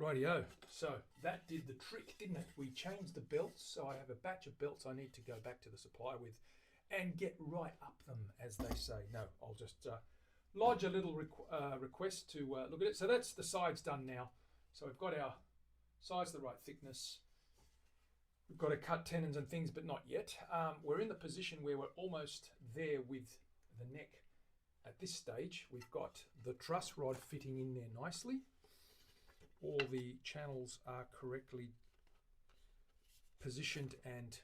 Rightio. So that did the trick, didn't it? We changed the belts. So I have a batch of belts I need to go back to the supplier with and get right up them, as they say. No, I'll just lodge a little request to look at it. So that's the sides done now. So we've got our sides the right thickness. We've got to cut tenons and things, but not yet. We're in the position where we're almost there with the neck. At this stage, we've got the truss rod fitting in there nicely. All the channels are correctly positioned and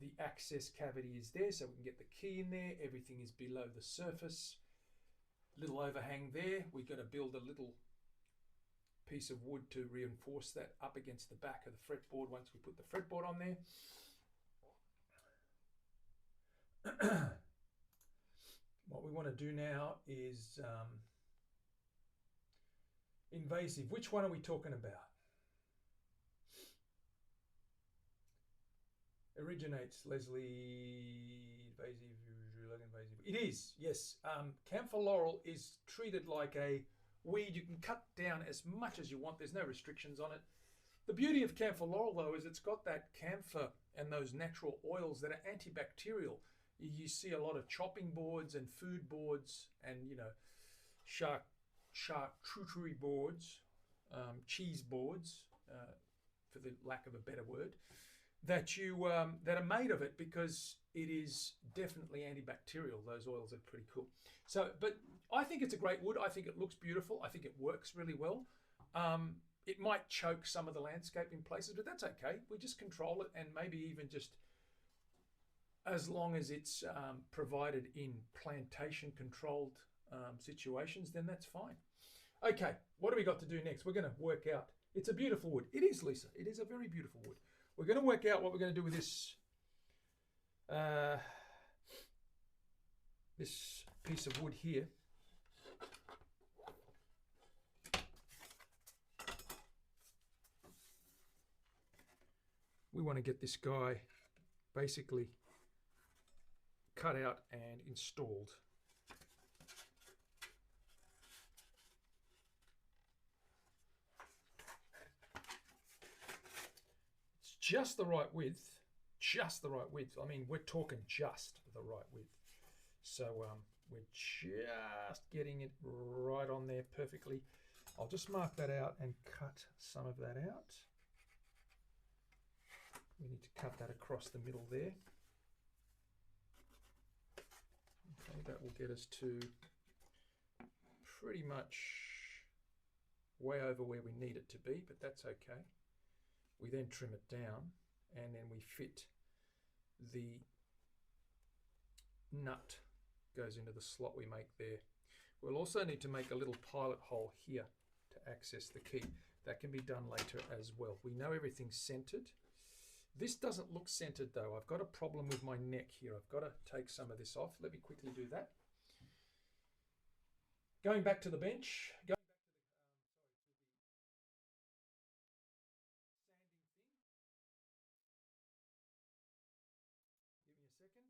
the access cavity is there, so we can get the key in there. Everything is below the surface. Little overhang there. We've got to build a little piece of wood to reinforce that up against the back of the fretboard once we put the fretboard on there. What we want to do now is invasive. Which one are we talking about? Originates, Leslie, invasive, invasive. It is, yes. Camphor laurel is treated like a weed. You can cut down as much as you want. There's no restrictions on it. The beauty of camphor laurel, though, is it's got that camphor and those natural oils that are antibacterial. You see a lot of chopping boards and food boards and, you know, charcuterie boards, cheese boards, for the lack of a better word, that are made of it because it is definitely antibacterial. Those oils are pretty cool. So, but I think it's a great wood. I think it looks beautiful. I think it works really well. It might choke some of the landscape in places, but that's okay. We just control it, and maybe even just as long as it's provided in plantation controlled situations, then that's fine. Okay, what do we got to do next? We're going to work out. It's a beautiful wood. It is, Lisa. It is a very beautiful wood. We're going to work out what we're going to do with this this piece of wood here. We want to get this guy basically cut out and installed. It's just the right width, just the right width. I mean, we're talking just the right width. So we're just getting it right on there perfectly. I'll just mark that out and cut some of that out. We need to cut that across the middle there. Okay, that will get us to pretty much way over where we need it to be, but that's okay. We then trim it down and then we fit the nut, goes into the slot we make there. We'll also need to make a little pilot hole here to access the key. That can be done later as well. We know everything's centered. This doesn't look centered though. I've got a problem with my neck here. I've got to take some of this off. Let me quickly do that. Going back to the bench. Going back to the, sanding thing. Give me a second.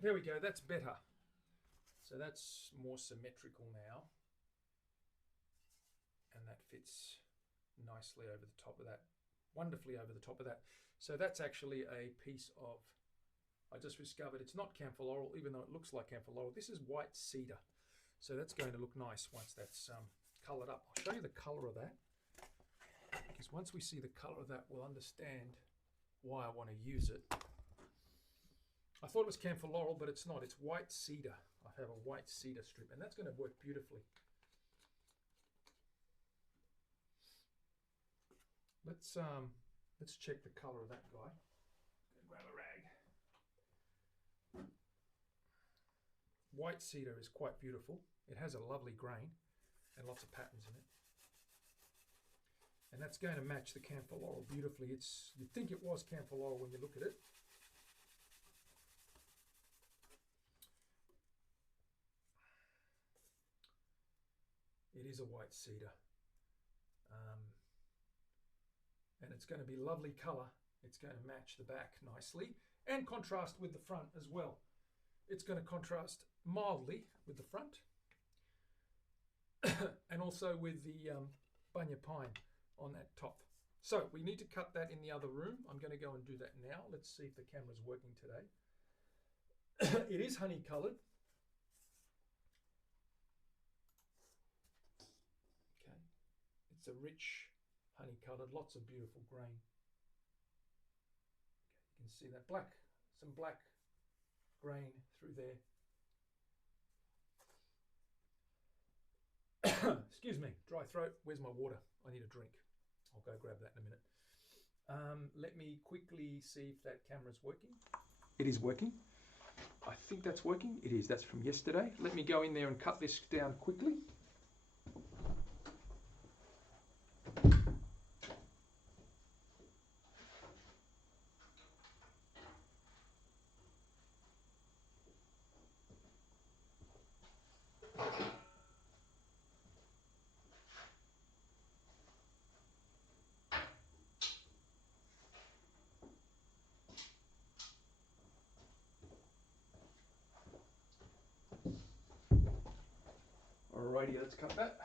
There we go, that's better. So that's more symmetrical now. And that fits nicely over the top of that, wonderfully over the top of that. So that's actually a piece of, I just discovered it's not camphor laurel, even though it looks like camphor laurel. This is white cedar. So that's going to look nice once that's colored up. I'll show you the color of that, because once we see the color of that, we'll understand why I want to use it. I thought it was camphor laurel, but it's not. It's white cedar. I have a white cedar strip, and that's going to work beautifully. Let's check the color of that guy. Grab a rag. White cedar is quite beautiful. It has a lovely grain and lots of patterns in it. And that's going to match the camphor laurel beautifully. You'd think it was camphor laurel when you look at it. It is a white cedar. And it's going to be lovely colour. It's going to match the back nicely and contrast with the front as well. It's going to contrast mildly with the front and also with the bunya pine on that top. So we need to cut that in the other room. I'm going to go and do that now. Let's see if the camera's working today. It is honey coloured. Okay, it's a rich honey coloured, lots of beautiful grain. Okay, you can see that some black grain through there. Excuse me, dry throat. Where's my water? I need a drink. I'll go grab that in a minute. Let me quickly see if that camera's working. It is working. I think that's working. It is. That's from yesterday. Let me go in there and cut this down quickly. Alrighty, let's cut that.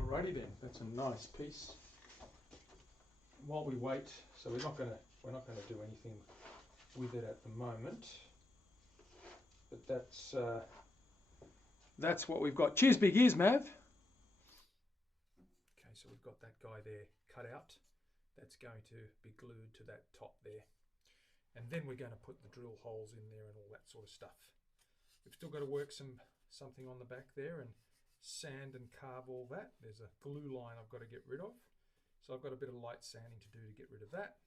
Alrighty then, that's a nice piece. While we wait, so we're not gonna do anything with it at the moment, but that's what we've got. Cheers, big ears, Mav. Okay, so we've got that guy there cut out. That's going to be glued to that top there, and then we're going to put the drill holes in there and all that sort of stuff. We've still got to work something on the back there and sand and carve all that. There's a glue line I've got to get rid of. So I've got a bit of light sanding to do to get rid of that.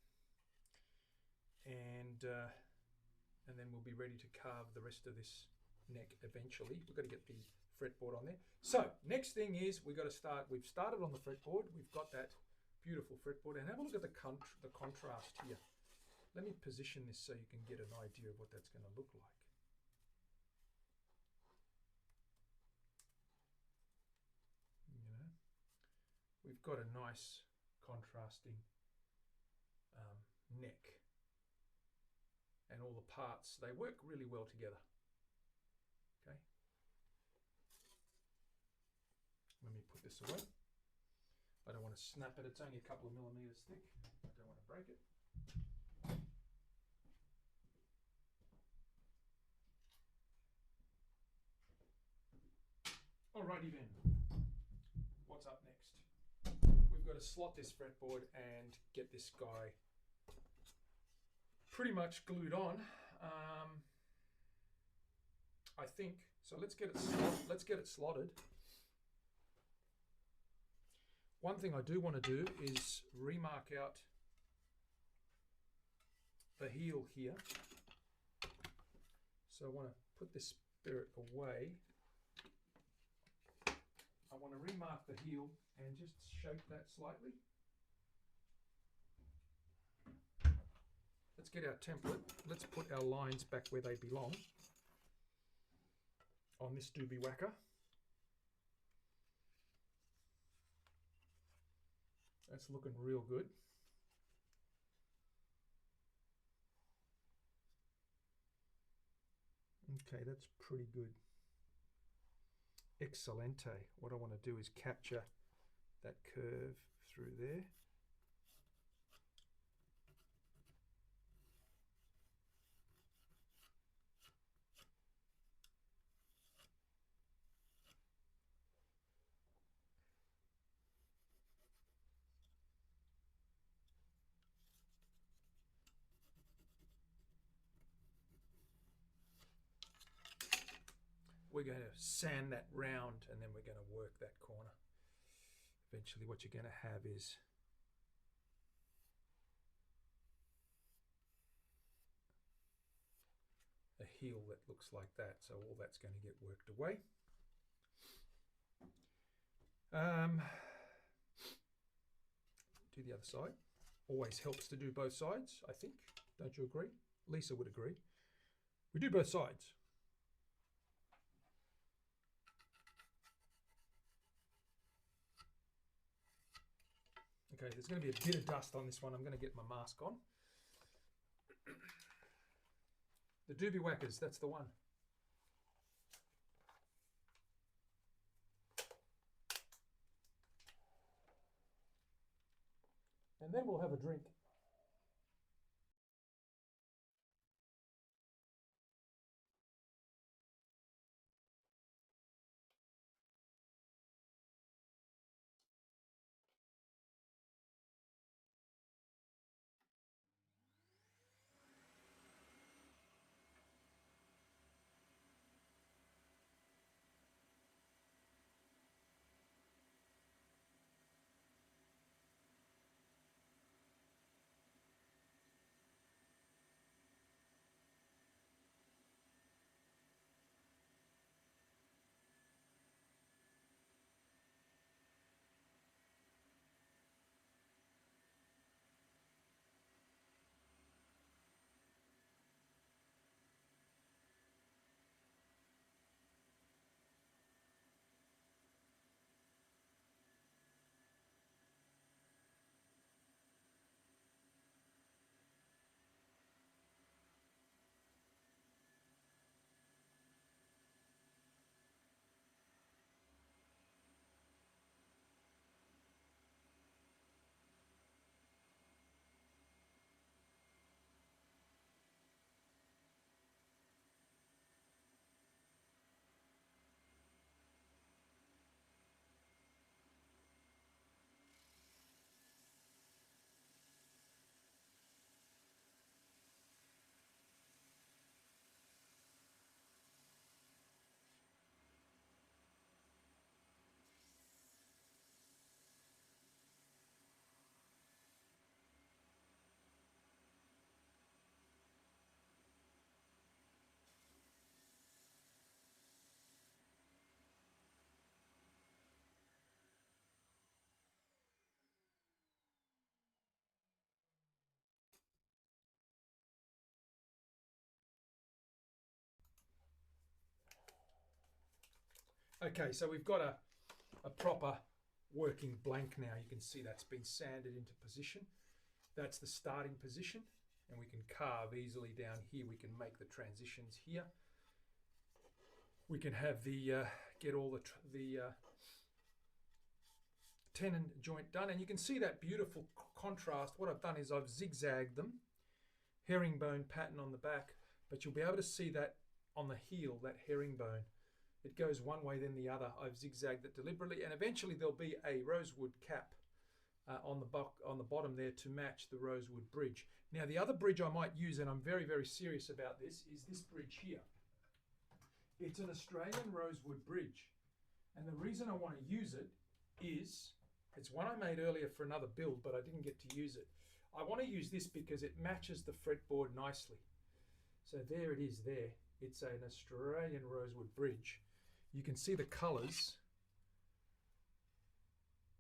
And then we'll be ready to carve the rest of this neck eventually. We've got to get the fretboard on there. So next thing is we've got to start. We've started on the fretboard. We've got that beautiful fretboard. And have a look at the contrast here. Let me position this so you can get an idea of what that's going to look like. We've got a nice contrasting neck, and all the parts, they work really well together. Okay, let me put this away. I don't want to snap it. It's only a couple of millimeters thick. I don't want to break it. Alrighty then, what's up next? We've got to slot this fretboard and get this guy pretty much glued on. I think so. Let's get it slotted. One thing I do want to do is remark out the heel here. So I want to put this spirit away. I want to remark the heel and just shape that slightly. Let's get our template. Let's put our lines back where they belong on this doobie whacker. That's looking real good. Okay, that's pretty good. Excelente. What I want to do is capture that curve through there. we're going to sand that round, and then we're going to work that corner. Eventually what you're going to have is a heel that looks like that. So all that's going to get worked away. Do the other side. Always helps to do both sides, I think. Don't you agree? Lisa would agree. We do both sides. Okay, there's going to be a bit of dust on this one. I'm going to get my mask on. The doobie whackers, that's the one. And then we'll have a drink. Okay, so we've got a proper working blank now. You can see that's been sanded into position. That's the starting position, and we can carve easily down here. We can make the transitions here. We can have the get all the tenon joint done, and you can see that beautiful contrast. What I've done is I've zigzagged them, herringbone pattern on the back, but you'll be able to see that on the heel, that herringbone. It goes one way then the other. I've zigzagged it deliberately, and eventually there'll be a rosewood cap on the bottom there to match the rosewood bridge. Now the other bridge I might use, and I'm very, very serious about this, is this bridge here. It's an Australian rosewood bridge, and the reason I want to use it is, it's one I made earlier for another build, but I didn't get to use it. I want to use this because it matches the fretboard nicely. So there it is there. It's an Australian rosewood bridge. You can see the colours,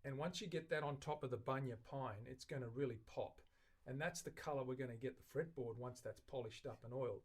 and once you get that on top of the bunya pine, it's going to really pop. And that's the colour we're going to get the fretboard once that's polished up and oiled.